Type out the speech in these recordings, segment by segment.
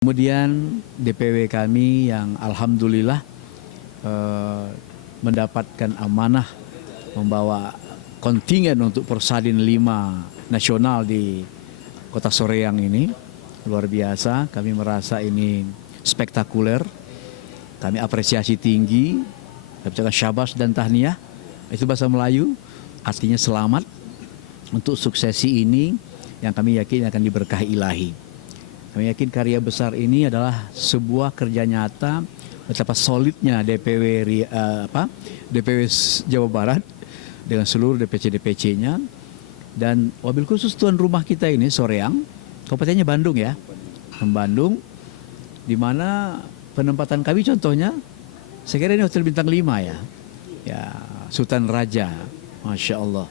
Kemudian DPW kami yang alhamdulillah mendapatkan amanah membawa kontingen untuk Persadin 5 nasional di Kota Soreang ini. Luar biasa, kami merasa ini spektakuler. Kami apresiasi tinggi, kami ucapkan syabas dan tahniah. Itu bahasa Melayu, artinya selamat untuk suksesi ini yang kami yakin akan diberkahi ilahi. Kami yakin karya besar ini adalah sebuah kerja nyata betapa solidnya DPW Jawa Barat dengan seluruh DPC-DPC-nya, dan wabil khusus tuan rumah kita ini Soreang, kabupatennya Bandung ya, Bandung, di mana penempatan kami contohnya, saya kira ini hotel bintang 5 ya Sultan Raja, Masya Allah.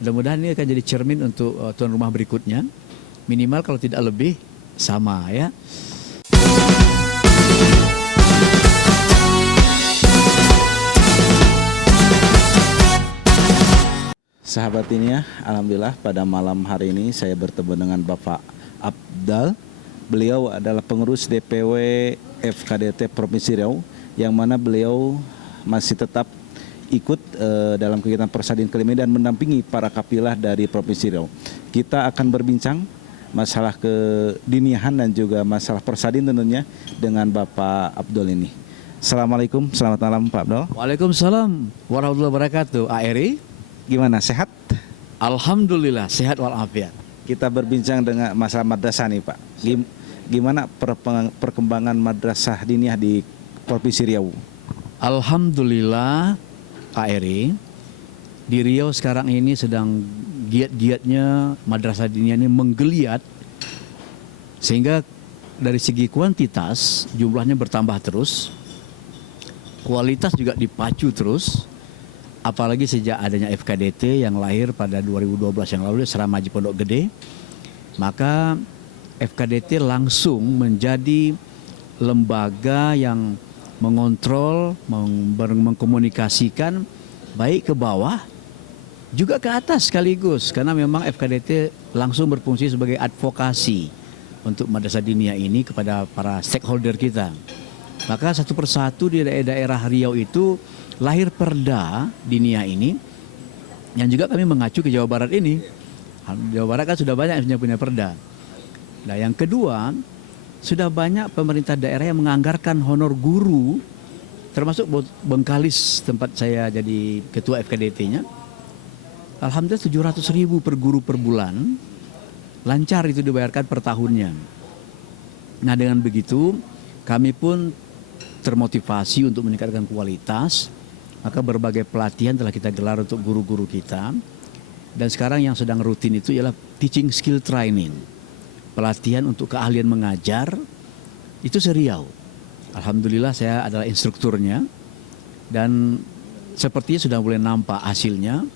Mudah-mudahan ini akan jadi cermin untuk tuan rumah berikutnya, minimal kalau tidak lebih sama ya. Sahabat ini ya, alhamdulillah pada malam hari ini saya bertemu dengan Bapak Abdal. Beliau adalah pengurus DPW FKDT Provinsi Riau, yang mana beliau masih tetap ikut dalam kegiatan Persadin kelima dan mendampingi para kapilah dari Provinsi Riau. Kita akan berbincang masalah kedinihan dan juga masalah Persadin tentunya dengan Bapak Abdul ini. Assalamualaikum, selamat malam Pak Abdul. Waalaikumsalam warahmatullahi wabarakatuh. Aeri, gimana, sehat? alhamdulillah sehat walafiat. Kita berbincang dengan masalah madrasah nih Pak. Gimana perkembangan madrasah diniyah di Provinsi Riau? Alhamdulillah Pak Eri, di Riau sekarang ini sedang giat-giatnya madrasah diniyah ini menggeliat, sehingga dari segi kuantitas jumlahnya bertambah terus, kualitas juga dipacu terus, apalagi sejak adanya FKDT yang lahir pada 2012 yang lalu, Asrama Haji Pondok Gede, maka FKDT langsung menjadi lembaga yang mengontrol, mengkomunikasikan baik ke bawah juga ke atas sekaligus, karena memang FKDT langsung berfungsi sebagai advokasi untuk madrasah diniyah ini kepada para stakeholder kita. Maka satu persatu di daerah Riau itu lahir perda diniyah ini, yang juga kami mengacu ke Jawa Barat ini. Jawa Barat kan sudah banyak yang punya perda. Nah, yang kedua, sudah banyak pemerintah daerah yang menganggarkan honor guru, termasuk Bengkalis tempat saya jadi ketua FKDT-nya. Alhamdulillah 700.000 per guru per bulan, lancar itu dibayarkan per tahunnya. Nah, dengan begitu kami pun termotivasi untuk meningkatkan kualitas, maka berbagai pelatihan telah kita gelar untuk guru-guru kita. Dan sekarang yang sedang rutin itu ialah teaching skill training, pelatihan untuk keahlian mengajar, itu seriau. Alhamdulillah saya adalah instrukturnya, dan sepertinya sudah mulai nampak hasilnya.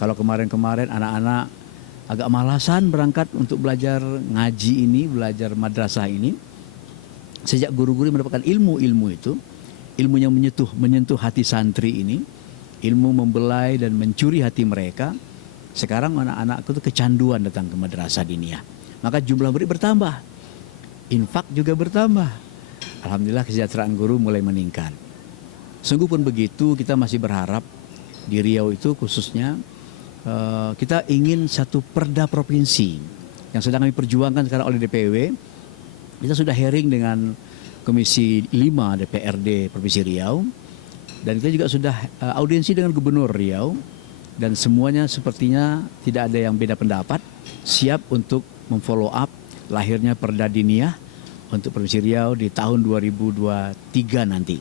Kalau kemarin-kemarin anak-anak agak malasan berangkat untuk belajar ngaji ini, belajar madrasah ini, sejak guru-guru mendapatkan ilmu-ilmu itu, ilmu yang menyentuh hati santri ini, ilmu membelai dan mencuri hati mereka, sekarang anak-anakku itu kecanduan datang ke madrasah diniyah. Maka jumlah murid bertambah, infak juga bertambah. Alhamdulillah kesejahteraan guru mulai meningkat. Sungguh pun begitu, kita masih berharap di Riau itu khususnya kita ingin satu perda provinsi yang sedang kami perjuangkan sekarang oleh DPW. Kita sudah hearing dengan Komisi 5 DPRD Provinsi Riau, dan kita juga sudah audiensi dengan Gubernur Riau, dan semuanya sepertinya tidak ada yang beda pendapat, siap untuk memfollow up lahirnya perda diniyah untuk Provinsi Riau di tahun 2023 nanti.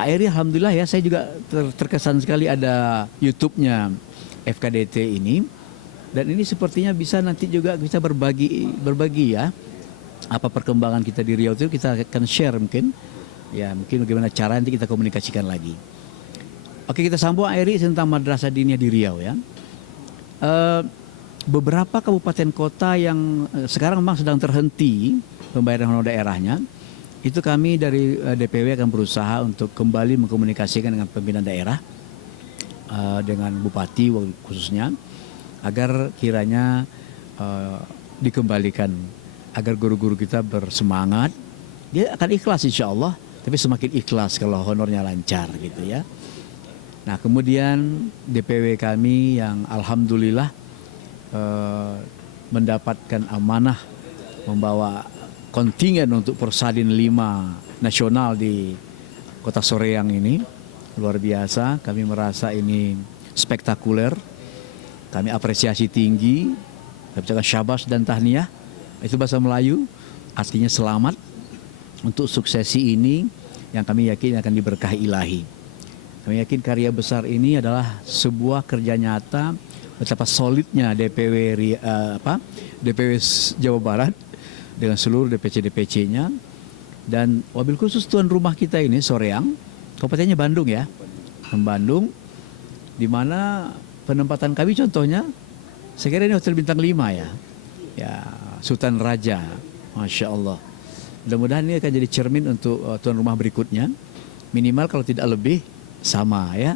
Akhirnya alhamdulillah ya, saya juga terkesan sekali ada YouTube-nya FKDT ini, dan ini sepertinya bisa nanti juga bisa berbagi ya, apa perkembangan kita di Riau itu kita akan share mungkin bagaimana cara nanti kita komunikasikan lagi. Oke, kita sambung Airi tentang madrasah diniyah di Riau ya. Beberapa kabupaten kota yang sekarang memang sedang terhenti pembayaran honor daerahnya, itu kami dari DPW akan berusaha untuk kembali mengkomunikasikan dengan pimpinan daerah, dengan bupati khususnya, agar kiranya dikembalikan agar guru-guru kita bersemangat. Dia akan ikhlas insya Allah, tapi semakin ikhlas kalau honornya lancar gitu ya. Nah kemudian DPW kami yang alhamdulillah mendapatkan amanah membawa kontingen untuk Porsadin 5 nasional di Kota Soreang ini. Luar biasa, kami merasa ini spektakuler. Kami apresiasi tinggi, kami ucapkan syabas dan tahniah. Itu bahasa Melayu, artinya selamat untuk suksesi ini yang kami yakin akan diberkahi ilahi. Kami yakin karya besar ini adalah sebuah kerja nyata betapa solidnya DPW Jawa Barat dengan seluruh DPC-DPC-nya, dan wabil khusus tuan rumah kita ini Soreang, kabupatennya Bandung ya, Bandung, di mana penempatan kami contohnya, saya kira ini hotel bintang 5 ya, Sultan Raja, Masya Allah. Mudah-mudahan ini akan jadi cermin untuk tuan rumah berikutnya, minimal kalau tidak lebih sama ya.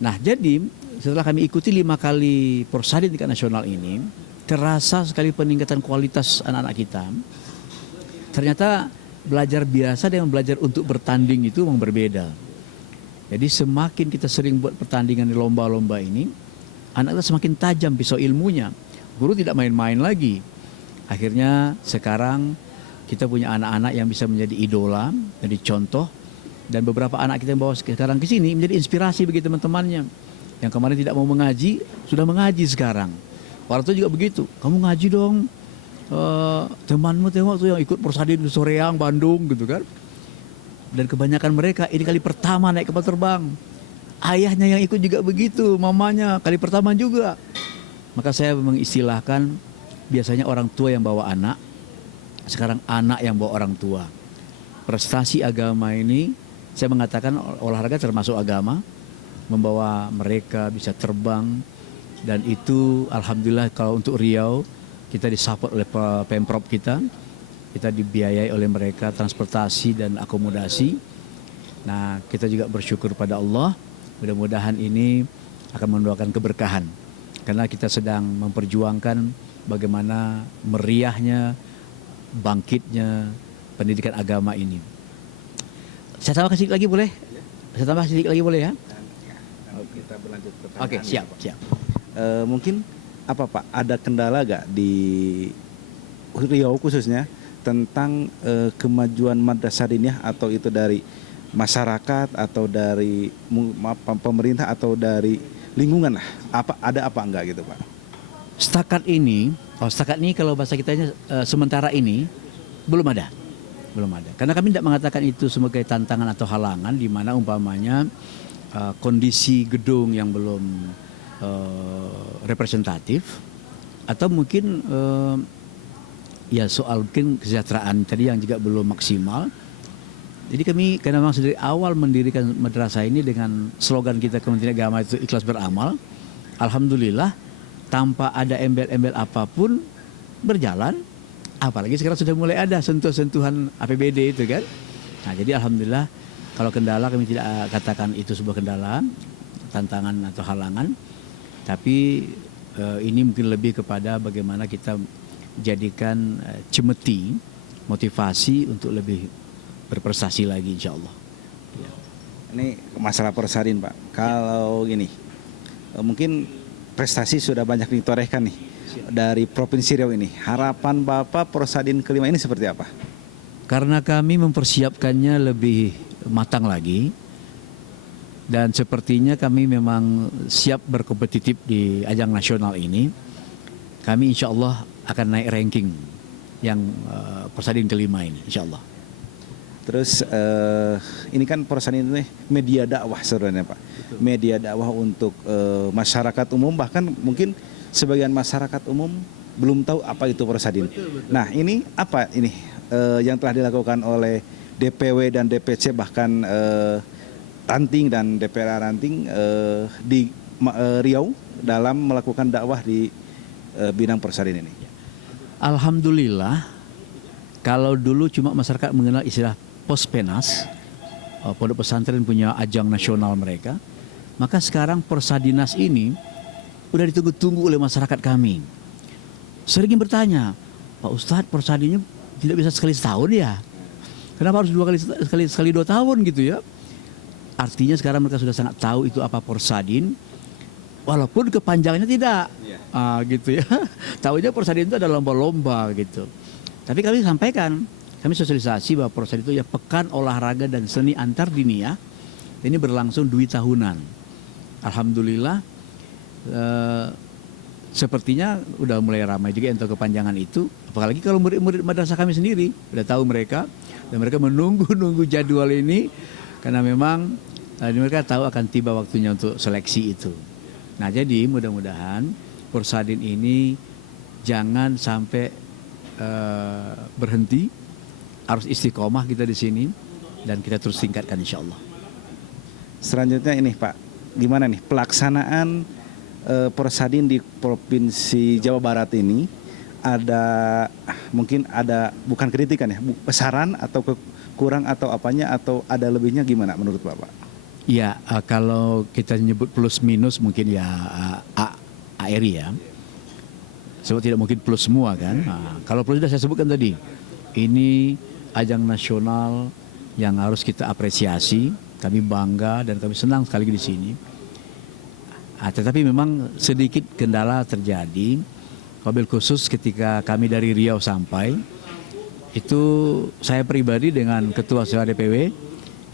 Nah jadi setelah kami ikuti 5 kali Porsadin tingkat nasional ini, terasa sekali peningkatan kualitas anak-anak kita. Ternyata belajar biasa dengan belajar untuk bertanding itu memang berbeda. Jadi semakin kita sering buat pertandingan di lomba-lomba ini, anak kita semakin tajam pisau ilmunya. Guru tidak main-main lagi. Akhirnya sekarang kita punya anak-anak yang bisa menjadi idola, jadi contoh. Dan beberapa anak kita yang bawa sekarang ke sini menjadi inspirasi bagi teman-temannya. Yang kemarin tidak mau mengaji, sudah mengaji sekarang. Orang tua juga begitu, kamu ngaji dong. Temanmu tengok tuh yang ikut Porsadin di Soreang, Bandung gitu kan. Dan kebanyakan mereka ini kali pertama naik kapal terbang. Ayahnya yang ikut juga begitu, mamanya kali pertama juga. Maka saya mengistilahkan biasanya orang tua yang bawa anak, sekarang anak yang bawa orang tua. Prestasi agama ini, saya mengatakan olahraga termasuk agama, membawa mereka bisa terbang, dan itu alhamdulillah kalau untuk Riau kita disupport oleh Pemprov kita dibiayai oleh mereka transportasi dan akomodasi. Nah kita juga bersyukur pada Allah, mudah-mudahan ini akan mendoakan keberkahan, karena kita sedang memperjuangkan bagaimana meriahnya, bangkitnya pendidikan agama ini. Saya tambah sedikit lagi boleh? Saya tambah sedikit lagi boleh ya? Kita berlanjut ke Oke, siap. Mungkin apa Pak, ada kendala gak di Riau khususnya tentang kemajuan madrasah diniyah, atau itu dari masyarakat atau dari pemerintah atau dari lingkungan lah, ada apa enggak gitu Pak? Setakat ini kalau bahasa kitanya sementara ini belum ada. Karena kami tidak mengatakan itu sebagai tantangan atau halangan, di mana umpamanya kondisi gedung yang belum representatif, atau mungkin ya soal mungkin kesejahteraan tadi yang juga belum maksimal. Jadi kami karena memang dari awal mendirikan madrasah ini dengan slogan kita Kementerian Agama itu ikhlas beramal, alhamdulillah tanpa ada embel-embel apapun berjalan. Apalagi sekarang sudah mulai ada sentuh-sentuhan APBD itu kan. Nah jadi alhamdulillah, kalau kendala kami tidak katakan itu sebuah kendala, tantangan atau halangan. Tapi ini mungkin lebih kepada bagaimana kita jadikan cemeti, motivasi untuk lebih berprestasi lagi insya Allah. Ya. Ini masalah Porsadin Pak, kalau gini, mungkin prestasi sudah banyak ditorehkan nih dari Provinsi Riau ini. Harapan Bapak Porsadin kelima ini seperti apa? Karena kami mempersiapkannya lebih matang lagi, dan sepertinya kami memang siap berkompetitif di ajang nasional ini. Kami insya Allah akan naik ranking yang Porsadin kelima ini insya Allah. Terus ini kan Porsadin ini media dakwah sebenarnya Pak. Media dakwah untuk masyarakat umum, bahkan mungkin sebagian masyarakat umum belum tahu apa itu Porsadin. Nah ini apa ini yang telah dilakukan oleh DPW dan DPC, bahkan Ranting dan DPR Ranting di Riau dalam melakukan dakwah di bidang Porsadin ini? Alhamdulillah, kalau dulu cuma masyarakat mengenal istilah Pospenas, pondok pesantren punya ajang nasional mereka, maka sekarang Porsadinas ini udah ditunggu-tunggu oleh masyarakat kami. Sering bertanya, Pak Ustadz persadinya tidak bisa sekali setahun ya? Kenapa harus sekali 2 tahun gitu ya? Artinya sekarang mereka sudah sangat tahu itu apa porsadin, walaupun kepanjangannya tidak, gitu ya. Tahunya porsadin itu ada lomba-lomba gitu. Tapi kami sampaikan, kami sosialisasi bahwa porsadin itu ya pekan olahraga dan seni antar dinia. Ini berlangsung 2 tahunan. Alhamdulillah, sepertinya udah mulai ramai juga untuk kepanjangan itu. Apalagi kalau murid-murid madrasah kami sendiri udah tahu mereka, dan mereka menunggu jadwal ini karena memang mereka tahu akan tiba waktunya untuk seleksi itu. Nah jadi mudah-mudahan porsadin ini jangan sampai berhenti, harus istiqomah kita di sini dan kita terus tingkatkan insya Allah. Selanjutnya ini Pak, gimana nih pelaksanaan porsadin di Provinsi Jawa Barat ini? Mungkin ada bukan kritikan ya, saran atau kurang atau apanya atau ada lebihnya gimana menurut Bapak? Ya kalau kita nyebut plus minus mungkin ya ARI ya. Sebab tidak mungkin plus semua kan. Nah, kalau plus sudah saya sebutkan tadi, ini ajang nasional yang harus kita apresiasi. Kami bangga dan kami senang sekali di sini. Tetapi memang sedikit kendala terjadi. Wabil khusus ketika kami dari Riau sampai, itu saya pribadi dengan Ketua Sewa DPW,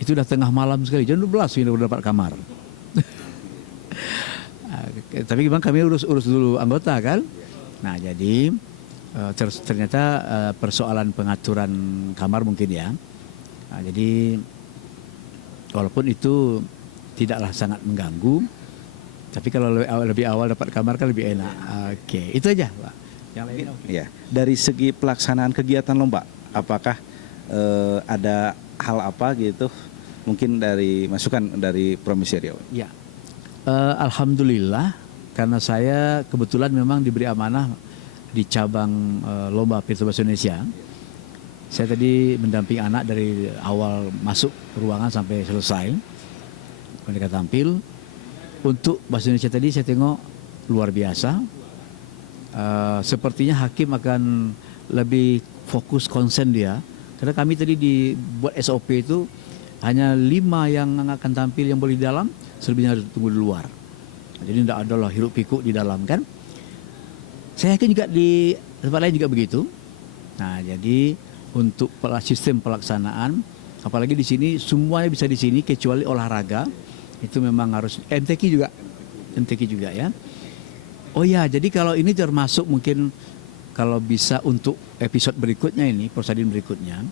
itu udah tengah malam sekali, jam 12 sudah dapat kamar. Tapi memang kami urus dulu anggota kan. Nah jadi ternyata persoalan pengaturan kamar mungkin ya. Nah, jadi walaupun itu tidaklah sangat mengganggu, tapi kalau lebih awal dapat kamar kan lebih enak. Oke, itu aja Pak. Yang lain ya. Dari segi pelaksanaan kegiatan lomba, apakah ada hal apa gitu? Mungkin dari masukan dari Provinsi Riau. Ya, alhamdulillah karena saya kebetulan memang diberi amanah di cabang lomba Pirsa Bahasa Indonesia. Saya tadi mendampingi anak dari awal masuk ruangan sampai selesai. Mereka tampil. Untuk Bahasa Indonesia tadi saya tengok luar biasa. Sepertinya hakim akan lebih fokus konsen dia. Karena kami tadi dibuat SOP itu hanya 5 yang akan tampil yang boleh di dalam, selebihnya harus tunggu di luar. Jadi tidak ada lah hiruk pikuk di dalam kan. Saya yakin juga di tempat lain juga begitu. Nah jadi untuk sistem pelaksanaan, apalagi di sini semuanya bisa di sini kecuali olahraga. Itu memang harus MTQ juga ya. Oh ya, jadi kalau ini termasuk mungkin kalau bisa untuk episode berikutnya ini, porsadin berikutnya,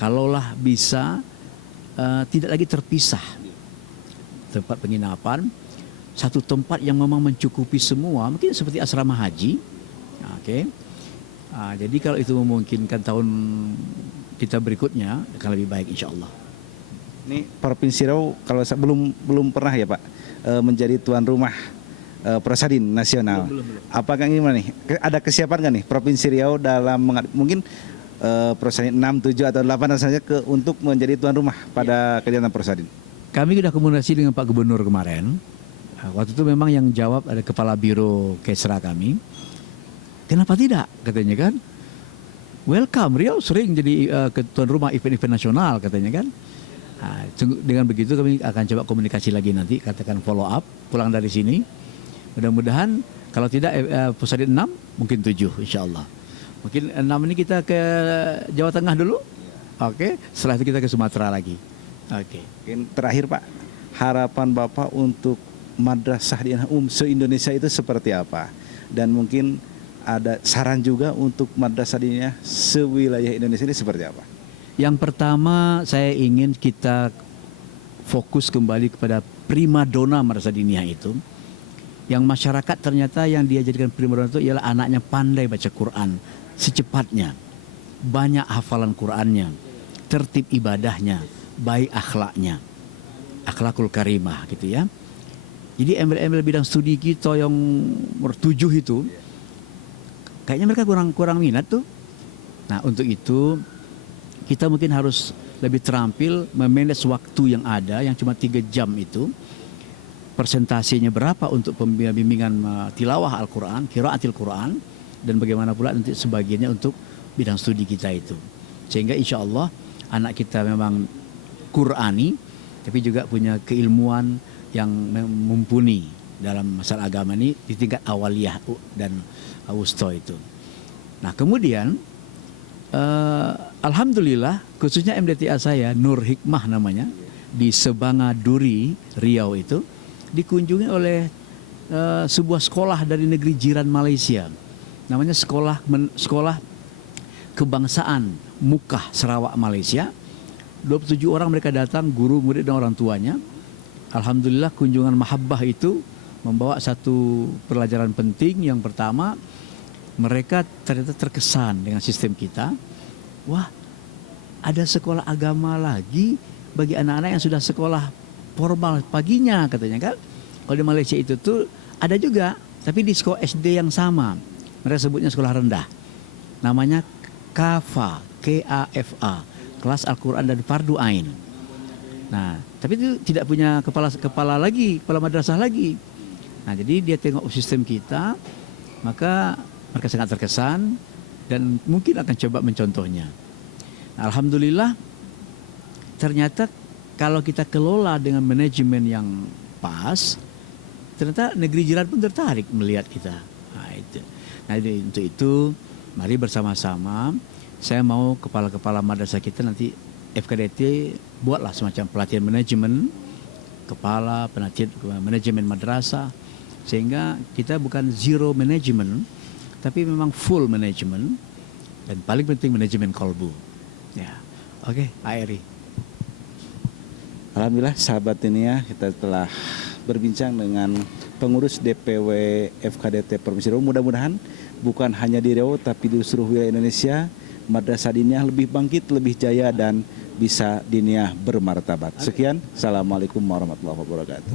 kalaulah bisa tidak lagi terpisah tempat penginapan, satu tempat yang memang mencukupi semua, mungkin seperti asrama haji. Oke. Jadi kalau itu memungkinkan tahun kita berikutnya akan lebih baik insya Allah. Ini Provinsi Riau kalau belum pernah ya Pak menjadi tuan rumah Porsadin nasional. Belum. Apakah gimana nih? Ada kesiapan nggak nih Provinsi Riau dalam mungkin Porsadin 6, 7 atau 8 saja untuk menjadi tuan rumah pada kegiatan Porsadin? Kami sudah komunikasi dengan Pak Gubernur kemarin. Waktu itu memang yang jawab ada Kepala Biro Kesra kami. Kenapa tidak? Katanya kan. Welcome, Riau sering jadi tuan rumah event-event nasional katanya kan. Nah, dengan begitu kami akan coba komunikasi lagi nanti, katakan follow up pulang dari sini. Mudah-mudahan kalau tidak Porsadin 6 mungkin 7 insya Allah. Mungkin 6 ini kita ke Jawa Tengah dulu. Oke, setelah itu kita ke Sumatera lagi. Oke. Mungkin terakhir Pak, harapan Bapak untuk madrasah di se-Indonesia itu seperti apa? Dan mungkin ada saran juga untuk madrasah diniyah sewilayah Indonesia ini seperti apa? Yang pertama saya ingin kita fokus kembali kepada primadona madrasah diniyah itu. Yang masyarakat ternyata yang dia jadikan primadona itu ialah anaknya pandai baca Quran secepatnya, banyak hafalan Qurannya, tertib ibadahnya, baik akhlaknya, akhlakul karimah gitu ya. Jadi embel-embel bidang studi kita yang nomor 7 itu kayaknya mereka kurang minat tuh. Nah untuk itu kita mungkin harus lebih terampil memanage waktu yang ada yang cuma 3 jam itu. Persentasenya berapa untuk bimbingan tilawah Al-Quran, qiraatil Quran, dan bagaimana pula nanti sebagiannya untuk bidang studi kita itu. Sehingga insya Allah anak kita memang Qurani, tapi juga punya keilmuan yang mumpuni dalam masalah agama ini di tingkat awaliyah dan wusta itu. Nah kemudian alhamdulillah khususnya MDTA saya Nur Hikmah namanya di Sebanga Duri Riau itu dikunjungi oleh sebuah sekolah dari negeri jiran Malaysia, namanya sekolah kebangsaan Mukah Sarawak Malaysia. 27 orang mereka datang, guru, murid dan orang tuanya. Alhamdulillah kunjungan mahabbah itu membawa satu pelajaran penting. Yang pertama, mereka ternyata terkesan dengan sistem kita. Wah, ada sekolah agama lagi bagi anak-anak yang sudah sekolah formal paginya katanya kan. Kalau di Malaysia itu tuh ada juga, tapi di sekolah SD yang sama. Mereka sebutnya sekolah rendah. Namanya KAFA, KAFA, kelas Al-Quran dan Fardu Ain. Nah, tapi itu tidak punya kepala madrasah lagi. Nah, jadi dia tengok sistem kita, maka mereka sangat terkesan dan mungkin akan coba mencontohnya. Nah, alhamdulillah ternyata kalau kita kelola dengan manajemen yang pas, ternyata negeri jiran pun tertarik melihat kita. Nah, itu. Nah, untuk itu mari bersama-sama, saya mau kepala-kepala madrasah kita nanti FKDT buatlah semacam pelatihan manajemen, pelatihan manajemen madrasah, sehingga kita bukan zero management, tapi memang full management, dan paling penting manajemen kolbu. Ya, oke, Pak Eri. Alhamdulillah sahabat ini ya, kita telah berbincang dengan pengurus DPW FKDT Provinsi Riau. Mudah-mudahan bukan hanya di Riau tapi di seluruh wilayah Indonesia madrasah diniyah lebih bangkit, lebih jaya dan bisa diniyah bermartabat. Sekian, assalamualaikum warahmatullahi wabarakatuh.